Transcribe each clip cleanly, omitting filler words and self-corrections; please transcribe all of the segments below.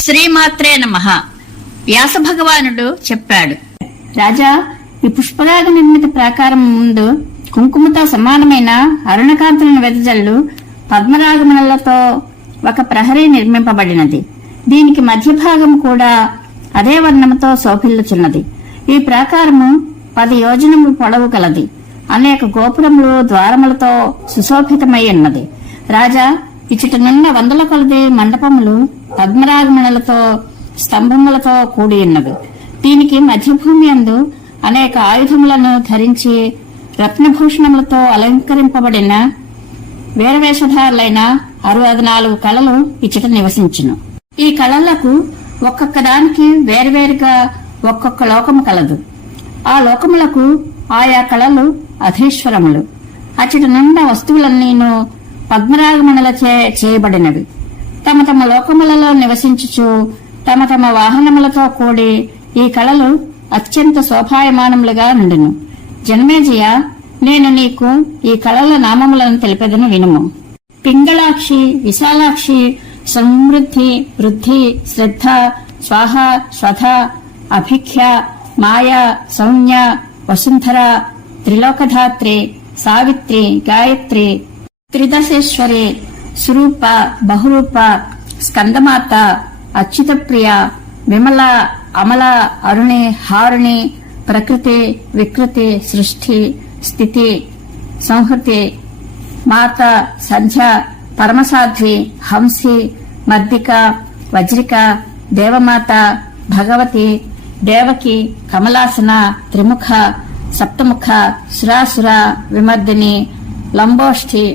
శ్రీమాత్రే నమః. వ్యాస భగవానుడు చెప్పాడు, రాజా, ఈ పుష్పరాగ నిర్మిత ప్రాకారం ముందు కుంకుమతో సమానమైన అరుణకాంతులను వెదజల్లు పద్మరాగములతో ఒక ప్రహరీ నిర్మింపబడినది. దీనికి మధ్య భాగం కూడా అదే వర్ణముతో శోభిల్లుచున్నది. ఈ ప్రాకారము 10 యోజనములు పొడవు కలది. అనేక గోపురములు ద్వారములతో సుశోభితమై ఉన్నది. రాజా, ఇచ్చటనున్న 100 కొలది మండపములు పద్మరాగములతో స్తంభములతో కూడి ఉన్నవి. దీనికి మధ్యభూమి యందు అనేక ఆయుధములను ధరించి రత్నభూషణములతో అలంకరింపబడిన వీరవేషధారులైన 64 కళలు ఇచ్చట నివసించును. ఈ కళలకు ఒక్కొక్క దానికి వేర్వేరుగా ఒక్కొక్క లోకము కలదు. ఆ లోకములకు ఆయా కళలు అధీశ్వరములు. అచ్చట నుండి వస్తువులన్నీను పద్మరాగమణులచే చేయబడినవి. తమ తమ లోకములలో నివసించుచు తమ తమ వాహనములతో కూడి ఈ కళలు అత్యంత శోభాయమానములుగా నుండును. జన్మేజయ, నేను నీకు ఈ కళల నామములను తెలిపెదను వినుము. పింగళాక్షి, విశాలాక్షి, సమృద్ధి, వృద్ధి, శ్రద్ధ, స్వాహ, స్వధ, అభిఖ్య, మాయా, సౌమ్య, వసుంధర, త్రిలోకధాత్రి, సావిత్రి, గాయత్రి, త్రిదశేశ్వరి, స్వరూప, బహురూప, స్కందమాత, అచ్యుతప్రియ, విమల, అమల, అరుణి, హారుణి, ప్రకృతి, వికృతి, సృష్టి, స్థితి, సంహృతి, మాత, సంధ్య, పరమసాధ్వి, హంసి, మర్దిక, వజ్రిక, దేవమాత, భగవతి, దేవకి, కమలాసన, త్రిముఖ, సప్తముఖ, సురాసుర, విమర్దిని, లంబోష్ఠి,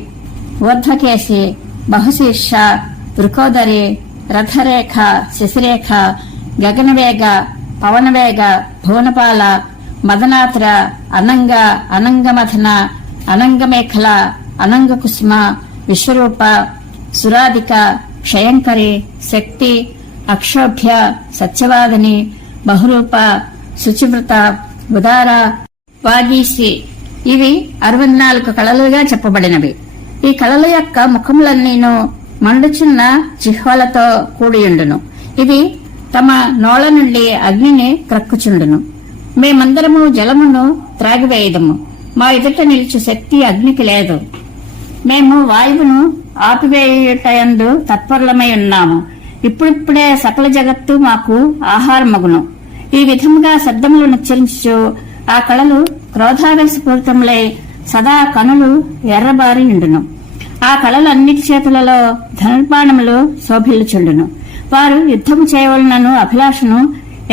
ఊర్ధ్వకేశి, బహుశీర్ష, వృకోదరి, రథరేఖ, శశిరేఖ, గగనవేగ, పవనవేగ, భువనపాల, మదనాతుర, అనంగ, అనంగమథన, అనంగమేఖల, అనంగకుసుమ, విశ్వరూప, సురాధిక, క్షయంకరి, శక్తి, అక్షోభ్య, సత్యవాదిని, బహురూప, శుచివ్రత, ఉదార, వాగీసి. ఇవి 64 కళలుగా చెప్పబడినవి. ఈ కళల యొక్క ముఖములన్నీను మండుచున్న జిహ్వలతో కూడియుండును. ఇవి తమ నోళ్ల నుండి అగ్నిని క్రక్కుచుండును. మేమందరము జలమును త్రాగివేయదము. మా ఎదుట నిలిచు శక్తి అగ్నికి లేదు. మేము వాయువును ఆపివేయుటయందు తత్పరులమై ఉన్నాము. ఇప్పుడిప్పుడే సకల జగత్తు మాకు ఆహారమగును. ఈ విధముగా శబ్దములను ఉచ్చరించు ఆ కళలు క్రోధావేశపూరితములై సదా కనులు ఎర్రబారి ఉండును. ఆ కళలన్నిటి చేతులలో ధనుర్బాణములు శోభిల్లుచుండును. వారు యుద్ధము చేయవలనను అభిలాషను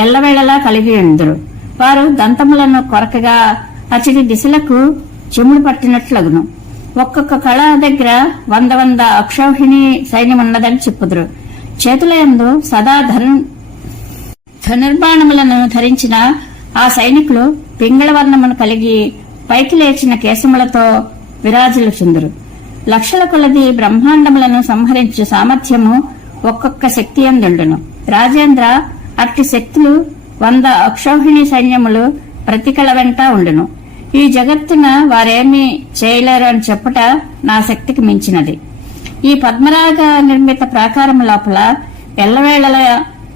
ఎల్లవేళలా కలిగి ఉందురు. వారు దంతములను కొరకగా అచటి దిశలకు చెముడు పట్టినట్లగును. ఒక్కొక్క కళ దగ్గర 100 అక్షౌహిణి సైన్యమున్నదని చెప్పుదురు. చేతులయందు సదా ధనుర్బాణములను ధరించిన ఆ సైనికులు పింగళవర్ణమును కలిగి పైకి లేచిన కేశములతో విరాజిల్లుచుందురు. లక్షల కొలది బ్రహ్మాండములను సంహరించు సామర్థ్యము ఒక్కొక్క శక్తి యందుండును. రాజేంద్ర, అట్టి శక్తులు 100 అక్షౌహిణి సైన్యములు ప్రతి కళ వెంట ఉండును. ఈ జగత్తున వారేమీ చేయలేరు అని చెప్పుట నా శక్తికి మించినది. ఈ పద్మరాగ నిర్మిత ప్రాకారం లోపల ఎల్లవేళల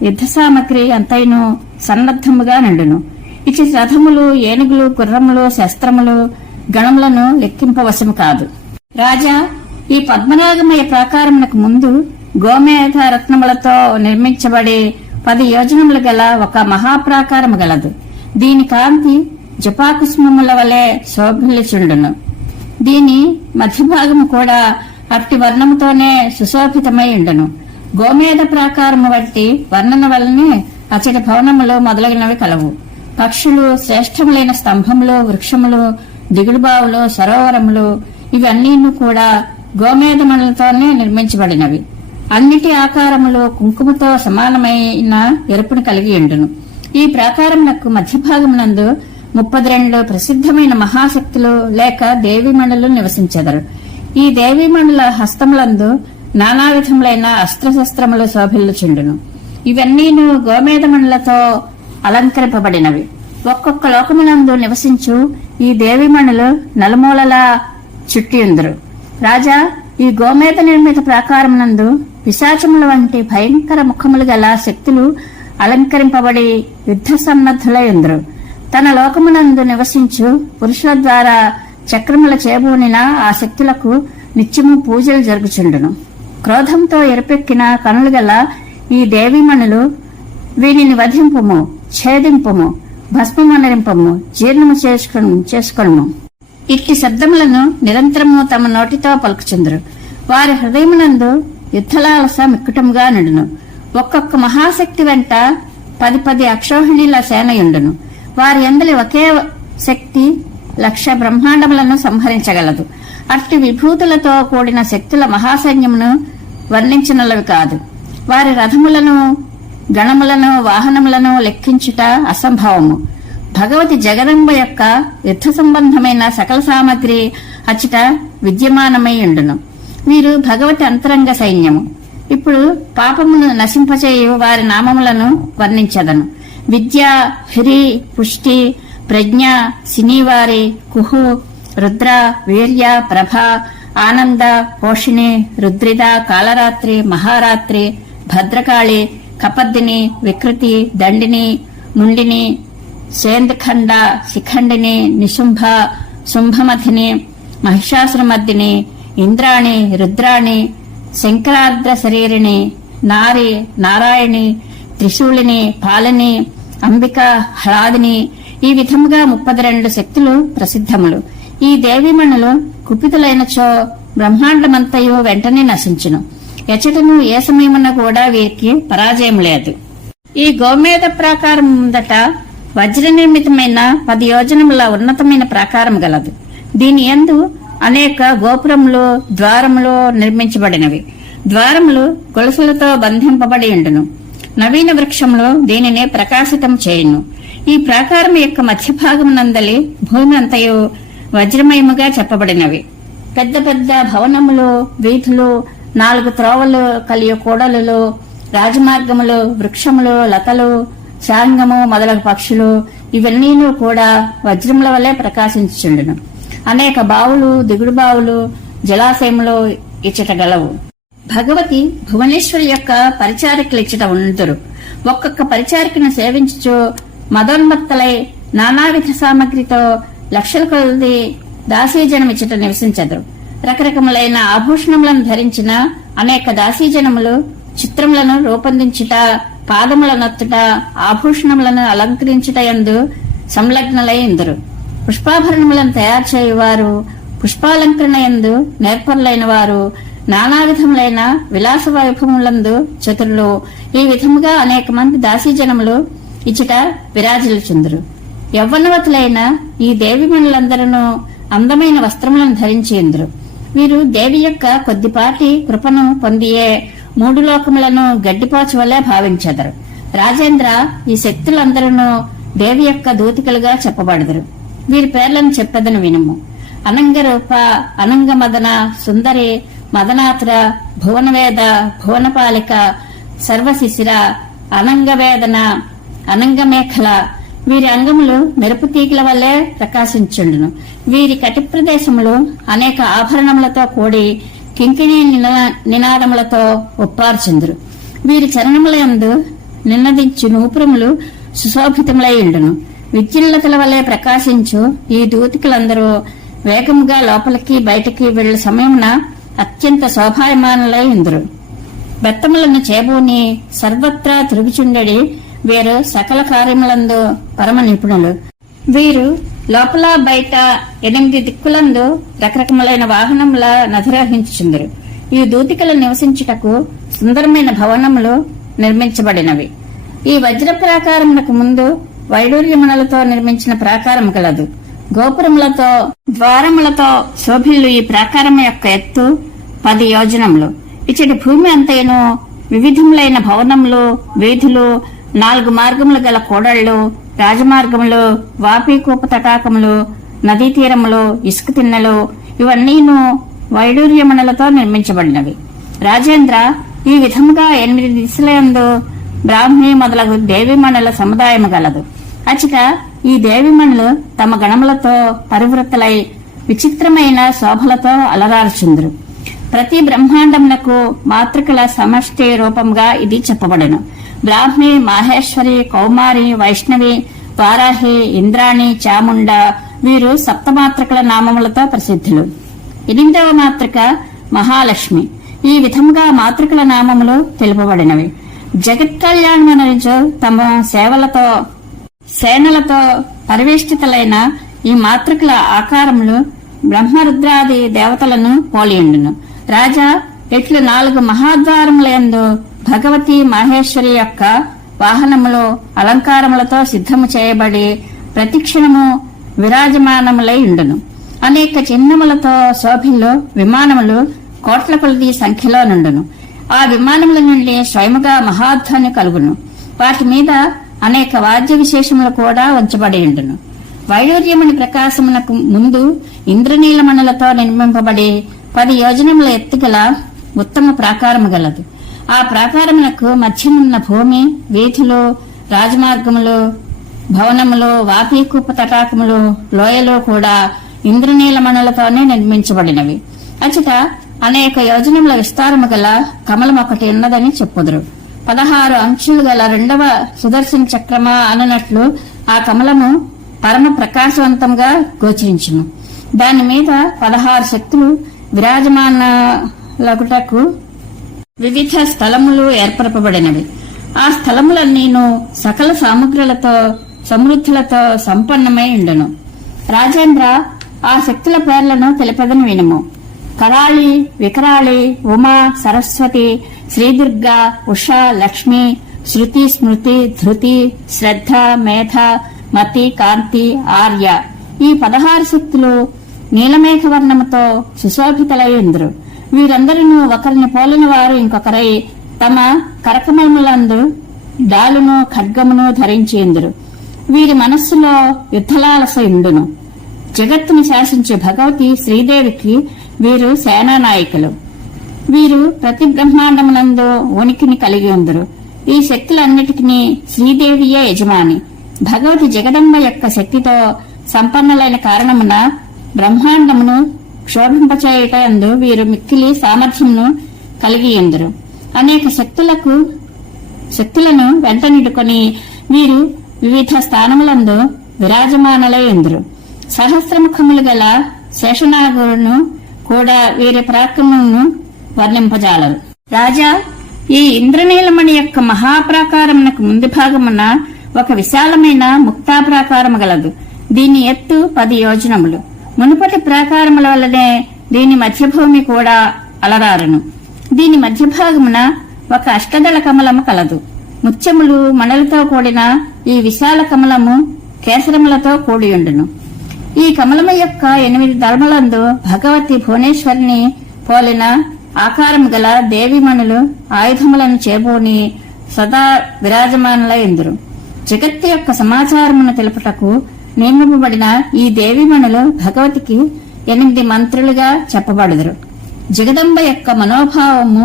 యుద్ధ సామగ్రి అంతైను సన్నద్ధముగా నిండును. ఇచ్చి రథములు, ఏనుగులు, గుర్రములు, శస్త్రములు, గణములను లెక్కింపవశము కాదు. రాజా, ఈ పద్మరాగమయ ప్రాకారమునకు ముందు గోమేధ రత్నములతో నిర్మించబడి 10 యోజనములు గల ఒక మహాప్రాకారము గలదు. దీని కాంతి జపాకుస్మముల వలె శోభిల్లుచుండును. దీని మధ్యభాగము కూడా అట్టి వర్ణముతోనే సుశోభితమై ఉండును. గోమేధ ప్రాకారము వంటి వర్ణన వలనే అచటి భవనములు మొదలగినవి కలవు. పక్షులు, శ్రేష్టములైన స్తంభములు, వృక్షములు, దిగుడుబావులు, సరోవరములు ఇవన్నీను కూడా గోమేధములతోనే నిర్మించబడినవి. అన్నిటి ఆకారములు కుంకుమతో సమానమైన ఎరుపును కలిగి ఉండును. ఈ ప్రాకారమునకు మధ్యభాగమునందు 32 ప్రసిద్ధమైన మహాశక్తులు లేక దేవీమణులు నివసించెదరు. ఈ దేవీమణుల హస్తములందు నానా విధములైన అస్త్రశస్త్రములు శోభిల్లుచుండును. ఇవన్నీను గోమేధమణులతో అలంకరింపబడినవి. ఒక్కొక్క లోకమునందు నివసించు ఈ దేవీమణులు నలుమూలలా చుట్టియుందురు. రాజా, ఈ గోమేధ నిర్మిత ప్రాకారమునందు పిశాచముల వంటి భయంకర ముఖములు గల శక్తులు అలంకరింపబడి యుద్ధ సన్నద్ధులై ఉందరు. తన లోకమునందు నివసించు పురుషుల ద్వారా చక్రముల చేబూనిన ఆ శక్తులకు నిత్యము పూజలు జరుగుచుండును. క్రోధంతో ఎరుపెక్కిన కనులు గల ఈ దేవీమణులు వీనిని వధింపుము, ఛేదింపుము, భస్మమనరింపము, జీర్ణము చేసుకొనుము. ఇట్టి శబ్దములను నిరంతరము తమ నోటితో పలుకుచుందరు. వారి హృదయమునందు యుద్ధలాలస మిక్కుటముగా నుండును. ఒక్కొక్క మహాశక్తి వెంట 10 అక్షోహిణీల సేనయుండును. వారి అందలి ఒకే శక్తి 1,00,000 బ్రహ్మాండములను సంహరించగలదు. అట్టి విభూతులతో కూడిన శక్తుల మహాసైన్యమును వర్ణించినవి కాదు. వారి రథములను, గణములను, వాహనములను లెక్కించుట అసంభవము. భగవతి జగదంబ యొక్క యుద్ధ సంబంధమైన సకల సామగ్రి అచ్చట విద్యమానమై ఉండును. వీరు భగవతి అంతరంగ సైన్యము. ఇప్పుడు పాపమును నశింపచేయు వారి నామములను వర్ణించదను. విద్య, హ్రీ, పుష్టి, ప్రజ్ఞ, సినీవారి, కుహు, రుద్ర, వీర్య, ప్రభ, ఆనంద, పోషిణి, రుద్రిద, కాళరాత్రి, మహారాత్రి, భద్రకాళి, కపద్దిని, వికృతి, దండిని, ముండిని, సేంద్ఖండ, శిఖండిని, నిశుంభ, శుంభమధిని, మహిషాసురమర్దిని, ఇంద్రాణి, రుద్రాణి, శంకరార్ద్ర శరీరిణి, నారి, నారాయణి, త్రిశూలిని, పాలిని, అంబిక, హ్లాదిని, ఈ విధముగా 32 శక్తులు ప్రసిద్ధములు. ఈ దేవీమణులు కుపితులైనచో బ్రహ్మాండమంతయు వెంటనే నశించును. ఎచటను ఏ సమయమున కూడా వీరికి పరాజయం లేదు. ఈ గోమేధ ప్రాకారం ముందట వజ్ర నిర్మితమైన 10 యోజనముల ఉన్నతమైన ప్రాకారం గలదు. దీని యందు అనేక గోపురములు, ద్వారములు నిర్మించబడినవి. ద్వారములు గొలుసులతో బంధింపబడి ఉండును. నవీన వృక్షములు దీనిని ప్రకాశితం చేయును. ఈ ప్రాకారం యొక్క మధ్య భాగమునందలి భూమి అంతయు వజ్రమయముగా చెప్పబడినవి. పెద్ద పెద్ద భవనములు, వీధులు, 4 త్రోవలు కలియ కూడలులు, రాజమార్గములు, వృక్షములు, లతలు, శాంగము మొదలగు పక్షులు ఇవన్నీ కూడా వజ్రముల వలె ప్రకాశించుచుండును. అనేక బావులు, దిగుడు బావులు, జలాశయములు ఇచ్చట గలవు. భగవతి భువనేశ్వరి యొక్క పరిచారికలు ఇచ్చట ఉందురు. ఒక్కొక్క పరిచారికను సేవించుచు మదోన్మత్తలై నానావిధ సామగ్రితో లక్షల కొలది దాసీజనం ఇచ్చట నివసించదురు. రకరకములైన ఆభూషణములను ధరించిన అనేక దాసీజనములు చిత్రములను రూపొందించుట, పాదముల నొత్తుట, ఆభూషణములను అలంకరించుట యందు సంలగ్నలై ఉందరు. పుష్పాభరణములను తయారు చేయువారు, పుష్పాలంకరణ యందు నేర్పరులైన వారు, నానా విధములైన విలాస వైభవములందు చతురులు, ఈ విధముగా అనేక మంది దాసీజనములు ఇచ్చట విరాజిల్చుందురు. యవ్వనవతులైన ఈ దేవిమణులందరూ అందమైన వస్త్రములను ధరించి ఉందరు. వీరు దేవి యొక్క కొద్దిపాటి కృపను పొందియే 3 లోకములను గడ్డిపాచు వల్లే భావించెదరు. రాజేంద్ర, ఈ శక్తులందరూ దేవి యొక్క దూతికలుగా చెప్పబడదురు. వీరి పేర్లను చెప్పెదను వినుము. అనంగరూప, అనంగమదన, సుందరి, మదనాతుర, భువనవేద, భువనపాలిక, సర్వశిశిర, అనంగవేదన, అనంగమేఖల. వీరి అంగములు మెరుపు తీగల వల్లే ప్రకాశించుండును. వీరి కటి ప్రదేశములు అనేక ఆభరణములతో కూడి కింకిణీ నినాదములతో ఒప్పార్చుందురు. వీరి చరణములందు నిన్నదించు నూపురములు సుశోభితములై ఉండును. విద్యుల్లతల వలె ప్రకాశించు ఈ దూతికలందరూ వేగముగా లోపలికి బయటికి వెళ్ల సమయమున అత్యంత శోభాయమానులై ఉందురు. బెత్తములను చేబూని సర్వత్రా తిరుగుచుండెడి వీరు సకల కార్యములందు పరమ నిపుణులు. వీరు లోపల బయట 8 దిక్కులందు రకరకములైన వాహనముల నధిరోహించుచుందరు. ఈ దూతికలు నివసించుటకు సుందరమైన భవనములు నిర్మించబడినవి. ఈ వజ్ర ప్రాకారమునకు ముందు వైడూర్యమునలతో నిర్మించిన ప్రాకారం కలదు. గోపురములతో, ద్వారములతో శోభిల్లు ఈ ప్రాకారం యొక్క ఎత్తు 10 యోజనములు. ఇచ్చటి భూమి అంతేను వివిధములైన భవనములు, వీధులు, 4 మార్గములు గల కూడళ్లు, రాజమార్గములు, వాపీకూప తటాకములు, నదీ తీరములు, ఇసుక తిన్నెలు ఇవన్నీను వైడూర్యమణులతో నిర్మించబడినవి. రాజేంద్ర, ఈ విధముగా 8 దిశలందు బ్రాహ్మీ మొదలగు దేవీమణుల సముదాయము గలదు. అచట ఈ దేవీమణులు తమ గణములతో పరివృత్తలై విచిత్రమైన శోభలతో అలరారుచుందురు. ప్రతి బ్రహ్మాండమునకు మాతృకల సమష్టి రూపంగా ఇది చెప్పబడును. బ్రాహ్మి, మాహేశ్వరి, కౌమారి, వైష్ణవి, వారాహి, ఇంద్రాణి, చాముండ వీరు సప్తమాతృకల నామములతో ప్రసిద్ధులు. 8వ మాతృక మహాలక్ష్మి. ఈ విధముగా మాతృకల నామములు తెలుపబడినవి. జగత్ కళ్యాణమనరించు తమ సేనలతో పరివేష్టితులైన ఈ మాతృకల ఆకారములు బ్రహ్మరుద్రాది దేవతలను పోలియుండును. రాజా, ఇట్లు 4 మహాద్వారములందు భగవతి మహేశ్వరి యొక్క వాహనములు అలంకారములతో సిద్ధము చేయబడి ప్రతిక్షణము విరాజమానములై ఉండును. అనేక చిహ్నములతో శోభిల్లు విమానములు కోట్ల కొలది సంఖ్యలో నుండును. ఆ విమానముల నుండి స్వయముగా మహాధ్వని కలుగును. వాటి మీద అనేక వాద్య విశేషములు కూడా ఉంచబడి ఉండును. వైడూర్యమణి ప్రకాశమునకు ముందు ఇంద్రనీలమణులతో నిర్మింపబడి 10 యోజనముల ఎత్తుగల ఉత్తమ ప్రాకారము గలదు. ఆ ప్రాకారమునకు మధ్యనున్న భూమి, వీధులు, రాజమార్గములు, భవనములు, వాపీకూప తటాకములు, లోయలు కూడా ఇంద్రనీలమణులతోనే నిర్మించబడినవి. అచట అనేక యోజనముల విస్తారము గల కమలం ఒకటి ఉన్నదని చెప్పుదురు. 16 అంచులు గల 2వ సుదర్శన చక్రమా అననట్లు ఆ కమలము పరమ ప్రకాశవంతంగా గోచరించును. దాని మీద 16 శక్తులు విరాజమానలగుటకు వివిధ స్థలములు ఏర్పరపబడినవి. ఆ స్థలములన్నీను సకల సామగ్రులతో సమృద్ధులతో సంపన్నమై ఉండును. రాజేంద్ర, ఆ శక్తుల పేర్లను తెలిపదని వినుము. కరాళి, వికరాళి, ఉమా, సరస్వతి, శ్రీదుర్గ, ఉష, లక్ష్మి, శృతి, స్మృతి, ధృతి, శ్రద్ధ, మేధ, మతి, కాంతి, ఆర్య. ఈ 16 శక్తులు నీలమేఘవర్ణముతో సుశోభితలై ఉందరు. వీరందరూ ఒకరిని పోలిన వారు ఇంకొకరై తమ కరకమలములందు డాలును ఖడ్గమును ధరించి ఉందరు. వీరి మనస్సులో యుద్ధలాలస ఉండును. జగత్తును శాసించే భగవతి శ్రీదేవికి వీరు సేనానాయకులు. వీరు ప్రతి బ్రహ్మాండమునందు ఉనికిని కలిగి ఉందరు. ఈ శక్తులన్నిటికీ శ్రీదేవియే యజమాని. భగవతి జగదంబ యొక్క శక్తితో సంపన్నులైన కారణమున బ్రహ్మాండమును క్షోభింపచేయుటందు వీరు మిక్కిలి సామర్థ్యమును కలిగి ఉందరు. అనేక శక్తులను వెంటనిడుకొని వీరు వివిధ స్థానములందు విరాజమానులై ఉందరు. సహస్రముఖములు గల శేషనాగులను కూడా వీరి పరాక్రమమును వర్ణింపజాలరు. రాజా, ఈ ఇంద్రనీలమణి యొక్క మహాప్రాకారమునకు ముందు భాగమున ఒక విశాలమైన ముక్తాప్రాకారము గలదు. దీని ఎత్తు 10 యోజనములు. మునుపటి ప్రాకారముల వల్లనే దీని మధ్యభూమి కూడా అలరారును. దీని మధ్య భాగమున ఒక అష్టదళ కమలము కలదు. ముత్యములు, మణులతో కూడిన ఈ విశాల కమలము కేసరములతో కూడియుండును. ఈ కమలము యొక్క 8 దళములందు భగవతి భువనేశ్వరిని పోలిన ఆకారము గల దేవిమణులు ఆయుధములను చేబూని సదా విరాజమానులై ఉందురు. జగత్తు యొక్క సమాచారమును తెలుపుటకు నియమింపబడిన ఈ దేవిమణులు భగవతికి 8 మంత్రులుగా చెప్పబడుదురు. జగదంబ యొక్క మనోభావము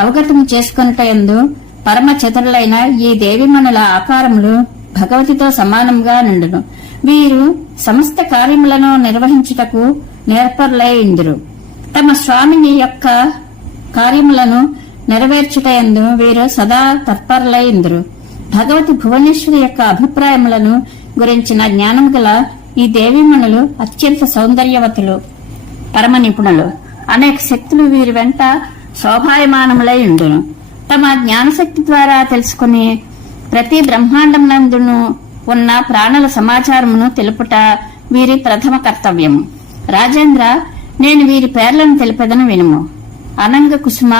అవగతము చేసుకొనుటయందు పరమ చతురులైన ఈ దేవిమణుల ఆకారములు భగవతితో సమానంగా నుండును. వీరు సమస్త కార్యములను నిర్వహించుటకు నేర్పరులై ఉందురు. తమ స్వామిని యొక్క కార్యములను నెరవేర్చుటయందు వీరు సదా తత్పరులై ఉందురు. భగవతి భువనేశ్వరి యొక్క అభిప్రాయములను గురించిన జ్ఞానం గల ఈ దేవీమణులు అత్యంత సౌందర్యవతులు, పరమ నిపుణులు. అనేక శక్తులు వీరి వెంట శోభాయమానములై ఉండును. తమ జ్ఞానశక్తి ద్వారా తెలుసుకుని ప్రతి బ్రహ్మాండమునందును ఉన్న ప్రాణుల సమాచారమును తెలుపుట వీరి ప్రథమ కర్తవ్యము. రాజేంద్ర, నేను వీరి పేర్లను తెలిపేదను వినుము. అనంగ కుసుమ,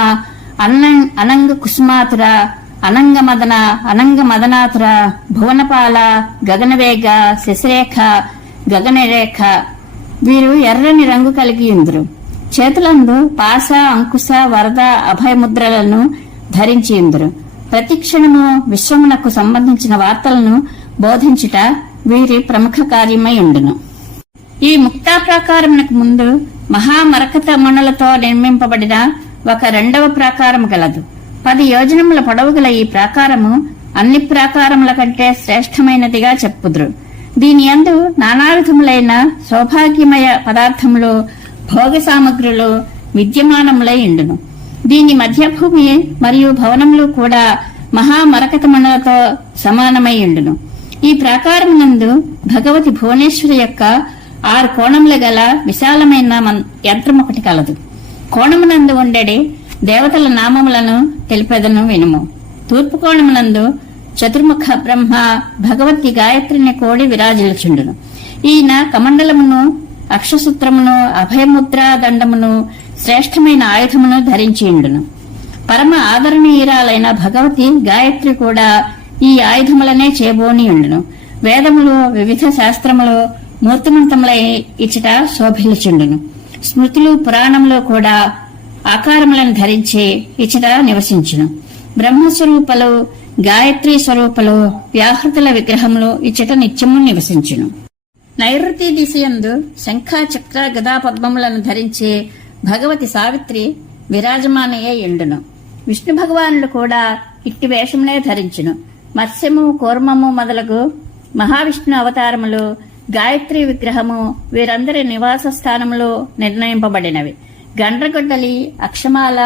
అనంగ కుసుమాతుర, అనంగ మదన, అనంగ మదనాతుర, భువనపాల, గగనవేగ, శశిరేఖ, గగనరేఖ. వీరు ఎర్రని రంగు కలిగి ఉందరు. చేతులందు పాశ, అంకుశ, వరద, అభయముద్రలను ధరించి ఉందరు. ప్రతిక్షణము విశ్వమునకు సంబంధించిన వార్తలను బోధించుట వీరి ప్రముఖ కార్యమై ఉండును. ఈ ముక్తా ప్రాకారమునకు ముందు మహామరకత మణులతో నిర్మింపబడిన ఒక 2వ ప్రాకారము గలదు. 10 యోజనముల పొడవు గల ఈ ప్రాకారము అన్ని ప్రాకారముల కంటే శ్రేష్టమైనదిగా చెప్పుదురు. దీని యందు నానా విధములైన సౌభాగ్యమయ పదార్థములు, భోగ సామగ్రులు, విద్యమానములై ఉండును. దీని మధ్యభూమి మరియు భవనములు కూడా మహామరకతమణులతో సమానమై ఉండును. ఈ ప్రాకారమునందు భగవతి భువనేశ్వరి యొక్క 6 కోణములు గల విశాలమైన యంత్రం ఒకటి కలదు. కోణమునందు ఉండేడి దేవతల నామములను తెలిపెదను వినుము. తూర్పు కోణమునందు చతుర్ముఖ బ్రహ్మ భగవతి గాయత్రిని కోడి విరాజిల్చుండును. ఈయన కమండలమును, అక్షసూత్రమును, అభయముద్రా దండమును, శ్రేష్టమైన ఆయుధమును ధరించి ఉండును. పరమ ఆదరణీయురాలైన భగవతి గాయత్రి కూడా ఈ ఆయుధములనే చేబోని ఉండును. వేదములు, వివిధ శాస్త్రములు మూర్తిమంతములై ఇచ్చట శోభిల్చుండును. స్మృతులు, పురాణములు కూడా ఆకారములను ధరించి ఇచ్చట నివసించును. బ్రహ్మస్వరూపలు, గాయత్రీ స్వరూపలు, వ్యాహృతుల విగ్రహములు ఇచ్చట నిత్యము నివసించును. నైరుతి దిశయందు శంఖ, చక్ర, గదా పద్మములను ధరించి భగవతి సావిత్రి విరాజమానయ్యే ఎండును. విష్ణు భగవానుడు కూడా ఇట్టి వేషములే ధరించును. మత్స్యము, కూర్మము మొదలగు మహావిష్ణు అవతారములు, గాయత్రి విగ్రహము వీరందరి నివాస స్థానములు నిర్ణయింపబడినవి. గండ్రగొడ్డలి, అక్షమాల,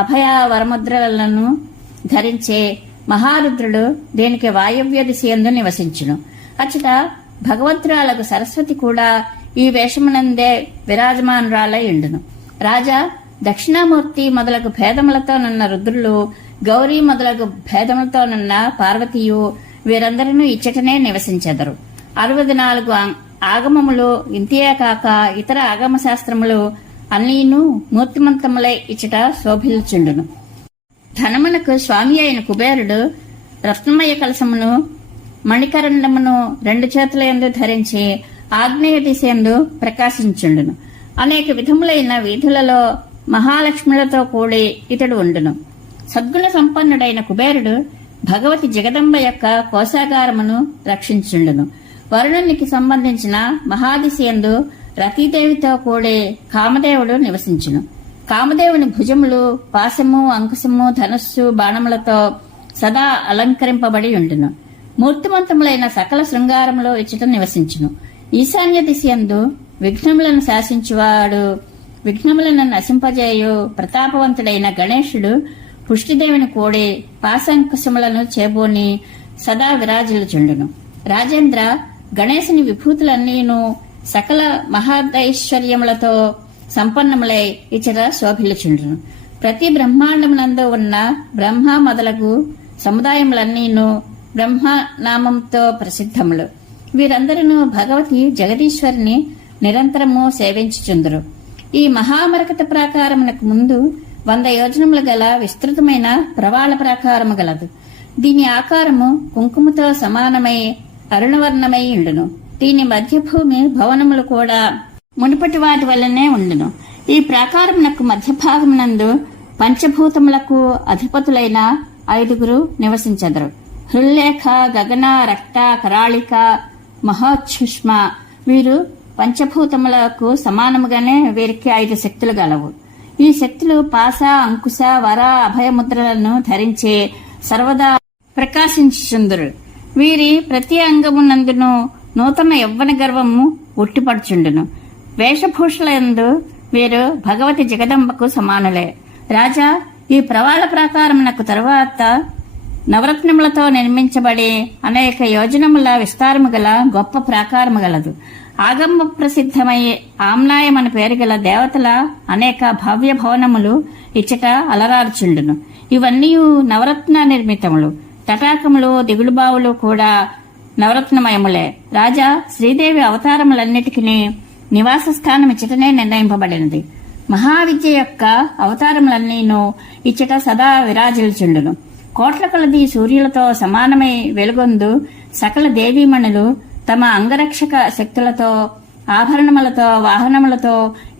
అభయ వరముద్రలను ధరించే మహారుద్రుడు దీనికి వాయవ్య దిశయందు నివసించును. అచ్చట భగవంతురాలకు సరస్వతి కూడా ఈ వేషమునందే విరాజమానురాలై ఉండును. రాజా దక్షిణామూర్తి మొదలగు భేదములతోనున్న రుద్రులు, గౌరీ మొదలగు భేదములతోనున్న పార్వతీయు వీరందరినూ ఇచ్చటనే నివసించెదరు. 64 ఆగమములు ఇంతియే కాక ఇతర ఆగమ శాస్త్రములు అన్నీను మూర్తిమంతములై ఇచ్చట శోభిల్చుండును. ధనమునకు స్వామి అయిన కుబేరుడు రత్నమయ కలశమును, మణికరండమును 2 చేతులయందు ధరించి ఆగ్నేయ దిశయందు ప్రకాశించుండును. అనేక విధములైన వీధులలో మహాలక్ష్ములతో కూడి ఇతడు ఉండును. సద్గుణ సంపన్నుడైన కుబేరుడు భగవతి జగదంబ యొక్క కోశాగారమును రక్షించుండును. వరుణునికి సంబంధించిన మహాదిశయందు రతీదేవితో కూడి కామదేవుడు నివసించును. కామదేవుని భుజములు పాశము, అంకుశము, ధనస్సు, బాణములతో సదా అలంకరింపబడి ఉండును. మూర్తిమంతములైన సకల శృంగారములో ఇచ్చట నివసించును. ఈశాన్య దిశయందు విఘ్నములను శాసించువాడు, విఘ్నములను నశింపజేయు ప్రతాపవంతుడైన గణేశుడు పుష్టిదేవిని కూడి పాశంకుశములను చేబోని సదా విరాజిల్చుండును. రాజేంద్ర, గణేశుని విభూతులన్నీను సకల మహాదైశ్వర్యములతో సంపన్నములై ఇచ్చట శోభిల్చుండును. ప్రతి బ్రహ్మాండమునందు ఉన్న బ్రహ్మ మొదలగు సముదాయములన్నీను బ్రహ్మనామంతో ప్రసిద్ధములు. వీరందరూ భగవతి జగదీశ్వరిని నిరంతరము సేవించుచుందురు. ఈ మహామరకత ప్రాకారమునకు ముందు 100 యోజనములు గల విస్తృతమైన ప్రవాళ ప్రాకారము గలదు. దీని ఆకారము కుంకుమతో సమానమై అరుణవర్ణమై ఉండును. దీని మధ్యభూమి భవనములు కూడా మునుపటి వాటి వల్లనే ఉండును. ఈ ప్రాకారమునకు మధ్యభాగమునందు పంచభూతములకు అధిపతులైన 5 నివసించెదరు. హృల్లేఖ, గగన, రక్త, కరాళిక, మహోచ్ఛుష్మ వీరు పంచభూతములకు సమానముగానే వీరికి 5 శక్తులు గలవు. ఈ శక్తులు పాశ, అంకుశ, వర, అభయముద్రలను ధరించి సర్వదా ప్రకాశించుచుందురు. వీరి ప్రతి అంగమునందును నూతన యవ్వన గర్వము ఉట్టిపడుచుండును. వేషభూషలందు వీరు భగవతి జగదంబకు సమానులే. రాజా, ఈ ప్రవాళ ప్రాకారమునకు తరువాత నవరత్నములతో నిర్మించబడి అనేక యోజనముల విస్తారము గల గొప్ప ప్రాకారము గలదు. ఆగమ ప్రసిద్ధమై ఆమ్నాయం అని పేరు గల దేవతల అనేక భవ్య భవనములు ఇచ్చట అలరారుచుండును. ఇవన్నీ నవరత్న నిర్మితములు. తటాకములు, దిగులుబావులు కూడా నవరత్నమయములే. రాజా, శ్రీదేవి అవతారములన్నిటికీ నివాస స్థానం ఇచ్చటనే నిర్ణయింపబడినది. మహావిద్య యొక్క అవతారములన్నీను ఇచ్చట సదా విరాజిల్చుండును. కోట్ల కొలది సూర్యులతో సమానమై వెలుగొందు సకల దేవీమణులు తమ అంగరక్షక శక్తులతో, ఆభరణములతో, వాహనములతో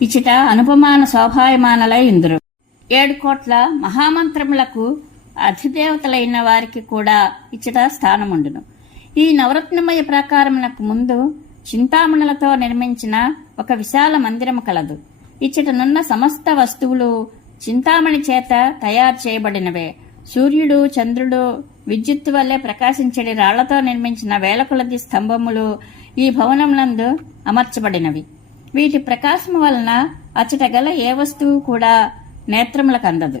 ఇచ్చట అనుపమాన శోభాయమానలై ఇందురు. 7 కోట్ల మహామంత్రములకు అధిదేవతలైన వారికి కూడా ఇచ్చట స్థానముండును. ఈ నవరత్నమయ ప్రాకారమునకు ముందు చింతామణులతో నిర్మించిన ఒక విశాల మందిరము కలదు. ఇచ్చటనున్న సమస్త వస్తువులు చింతామణి చేత తయారు చేయబడినవే. సూర్యుడు, చంద్రుడు విద్యుత్తు వల్లే ప్రకాశించడి రాళ్లతో నిర్మించిన 1000 కొలది స్తంభములు ఈ భవనమునందు అమర్చబడినవి. వీటి ప్రకాశము వలన అచ్చట గల ఏ వస్తువు కూడా నేత్రములకు అందదు.